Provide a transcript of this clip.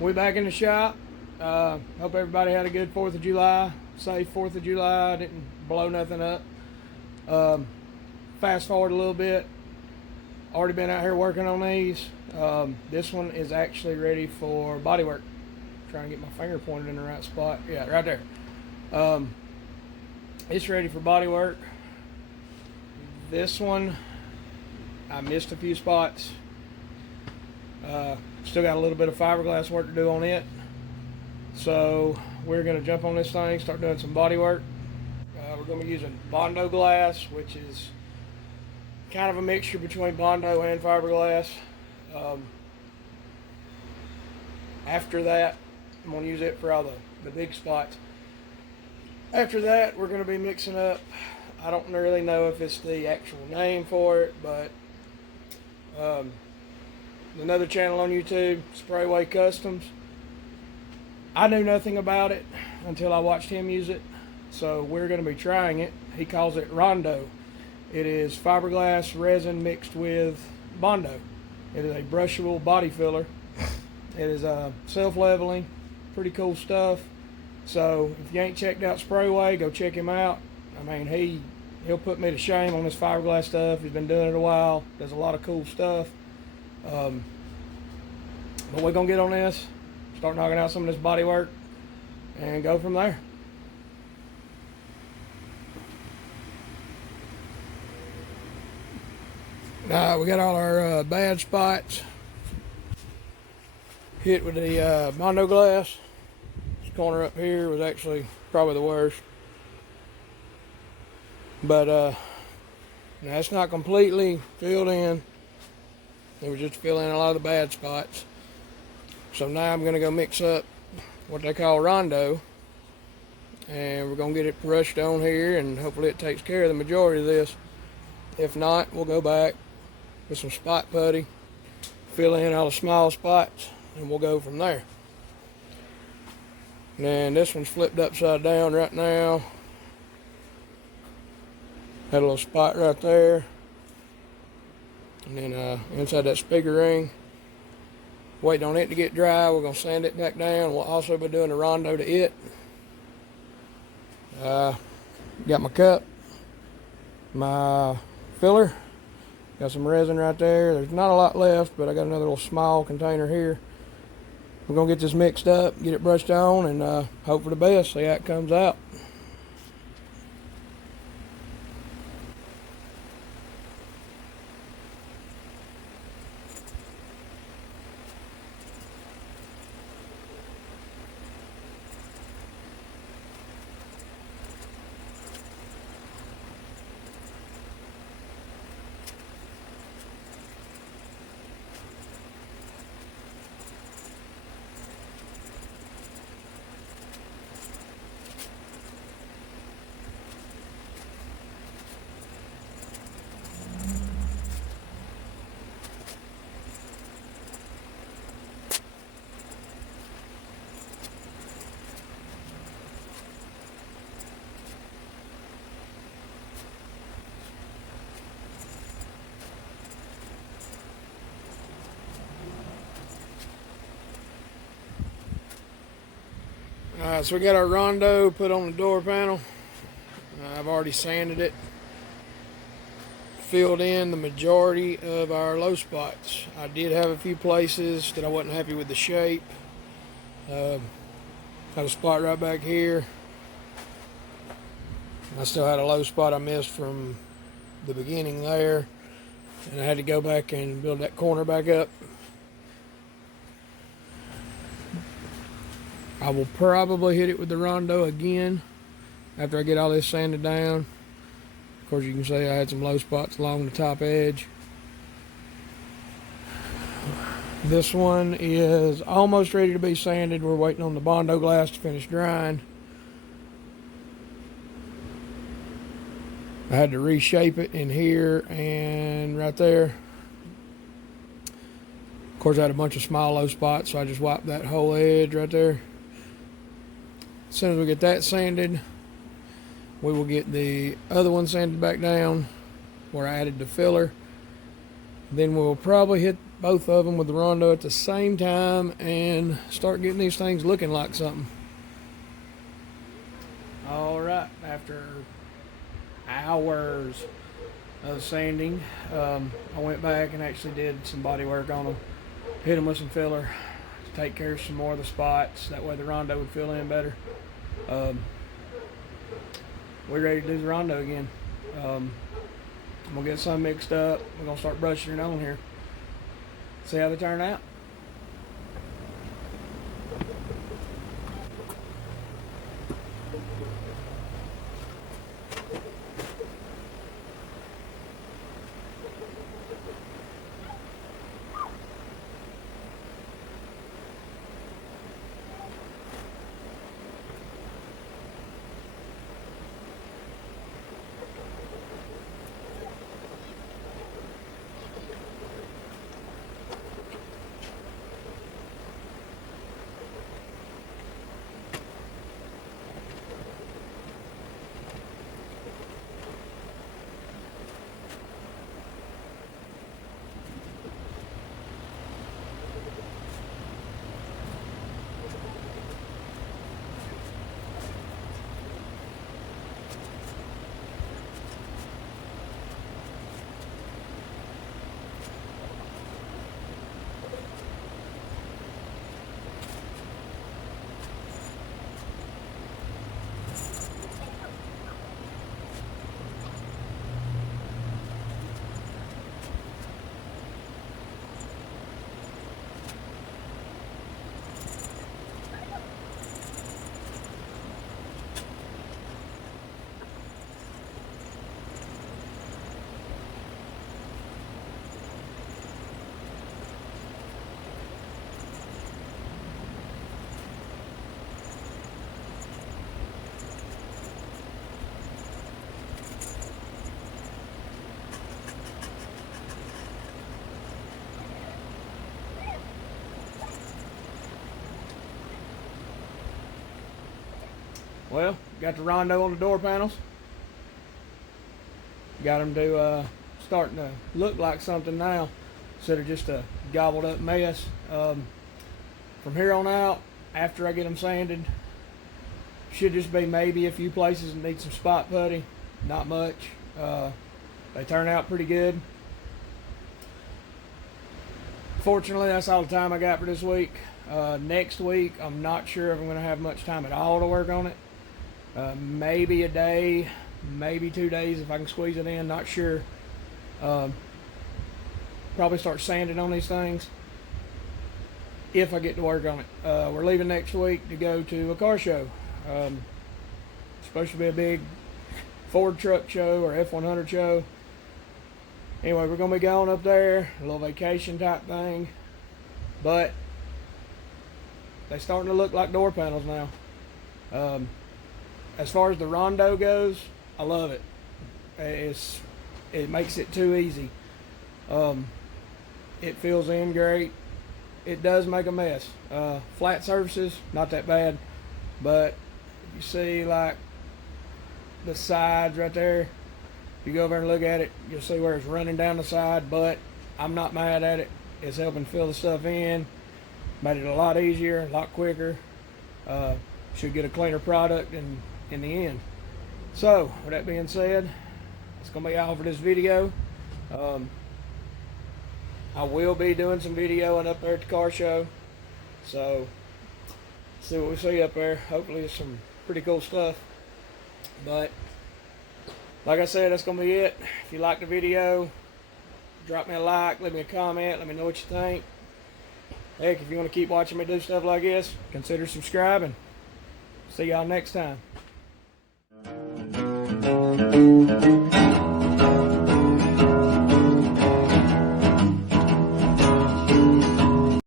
We back in the shop. Hope everybody had a good 4th of July. Safe 4th of July. Didn't blow nothing up. Fast forward a little bit. Already been out here working on these. This one is actually ready for body work. Trying to get my finger pointed in the right spot. Yeah, right there. It's ready for body work. This one, I missed a few spots. Still got a little bit of fiberglass work to do on it. So we're going to jump on this thing, start doing some body work. We're going to be using Rondo glass, which is kind of a mixture between Rondo and fiberglass. After that, I'm going to use it for all the big spots. After that, we're going to be mixing up, I don't really know if it's the actual name for it, but another channel on YouTube, Sprayway Customs. I knew nothing about it until I watched him use it, so we're going to be trying it. He calls it Rondo. It is fiberglass resin mixed with Bondo. It is a brushable body filler. It is self-leveling, pretty cool stuff. So if you ain't checked out Sprayway, go check him out. I mean, he'll put me to shame on this fiberglass stuff. He's been doing it a while. Does a lot of cool stuff. But we're gonna get on this, start knocking out some of this body work, and go from there. We got all our bad spots hit with the Rondo glass. This corner up here was actually probably the worst, but that's not completely filled in. It was just to fill in a lot of the bad spots. So now I'm going to go mix up what they call Rondo, and we're going to get it brushed on here, and hopefully it takes care of the majority of this. If not, we'll go back with some spot putty, fill in all the small spots, and we'll go from there. And this one's flipped upside down right now. Had a little spot right there. And then inside that speaker ring, waiting on it to get dry. We're going to sand it back down. We'll also be doing a Rondo to it. Got my cup, my filler, got some resin right there. There's not a lot left, but I got another little small container here. We're going to get this mixed up, get it brushed on, and hope for the best, see how it comes out. Alright, so we got our Rondo put on the door panel. I've already sanded it, filled in the majority of our low spots. I did have a few places that I wasn't happy with the shape. Had a spot right back here. I still had a low spot I missed from the beginning there, and I had to go back and build that corner back up. I will probably hit it with the Rondo again after I get all this sanded down. Of course, you can see I had some low spots along the top edge. This one is almost ready to be sanded. We're waiting on the Rondo glass to finish drying. I had to reshape it in here and right there. Of course, I had a bunch of small low spots, so I just wiped that whole edge right there. As soon as we get that sanded, we will get the other one sanded back down where I added the filler. Then we'll probably hit both of them with the Rondo at the same time and start getting these things looking like something. All right, after hours of sanding, I went back and actually did some body work on them, hit them with some filler to take care of some more of the spots. That way the Rondo would fill in better. We're ready to do the Rondo again. I'm gonna get some mixed up. We're gonna start brushing it on here. See how they turn out. Well, got the Rondo on the door panels. Got them to starting to look like something now instead of just a gobbled up mess. From here on out, after I get them sanded, should just be maybe a few places that need some spot putty. Not much. They turn out pretty good. Fortunately, that's all the time I got for this week. Next week, I'm not sure if I'm going to have much time at all to work on it. Maybe a day, maybe 2 days if I can squeeze it in, not sure. Probably start sanding on these things if I get to work on it. We're leaving next week to go to a car show. It's supposed to be a big Ford truck show or F100 show. Anyway, we're going to be going up there, a little vacation type thing. But they're starting to look like door panels now. As far as the Rondo goes, I love it. It makes it too easy. It fills in great. It does make a mess. Flat surfaces, not that bad. But you see like the sides right there. If you go over and look at it, you'll see where it's running down the side, but I'm not mad at it. It's helping fill the stuff in. Made it a lot easier, a lot quicker. Should get a cleaner product in the end. So, with that being said, it's going to be all for this video. I will be doing some videoing up there at the car show. So, see what we see up there. Hopefully it's some pretty cool stuff. But, like I said, that's going to be it. If you like the video, drop me a like, leave me a comment, let me know what you think. Heck, if you want to keep watching me do stuff like this, consider subscribing. See y'all next time.